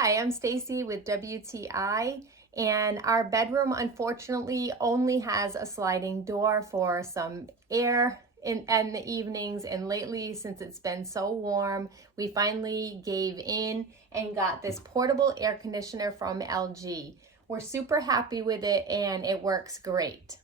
Hi, I'm Stacy with WTI, and our bedroom unfortunately only has a sliding door for some air in the evenings, and lately, since it's been so warm, we finally gave in and got this portable air conditioner from LG. We're super happy with it and it works great.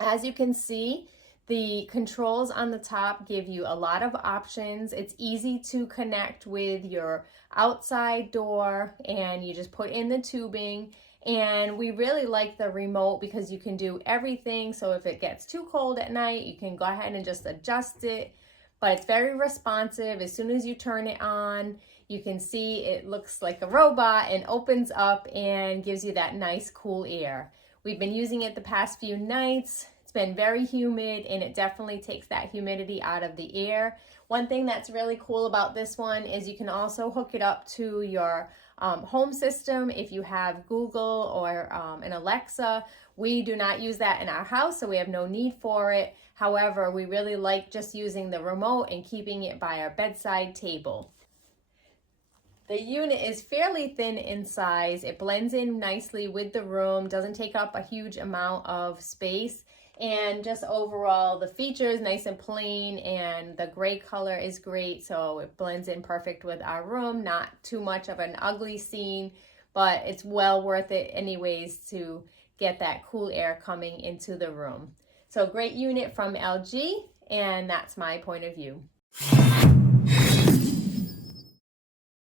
As you can see, the controls on the top give you a lot of options. It's easy to connect with your outside door, and you just put in the tubing. And we really like the remote because you can do everything. So if it gets too cold at night, you can go ahead and just adjust it. But it's very responsive. As soon as you turn it on, you can see it looks like a robot and opens up and gives you that nice cool air. We've been using it the past few nights. It's been very humid, and it definitely takes that humidity out of the air. One thing that's really cool about this one is you can also hook it up to your home system if you have Google or an Alexa. We do not use that in our house, so we have no need for it. However, we really like just using the remote and keeping it by our bedside table. The unit is fairly thin in size. It blends in nicely with the room, doesn't take up a huge amount of space, and just overall the features nice and plain, and the gray color is great, so it blends in perfect with our room. Not too much of an ugly scene, but it's well worth it anyways to get that cool air coming into the room. So great unit from LG, and that's my point of view.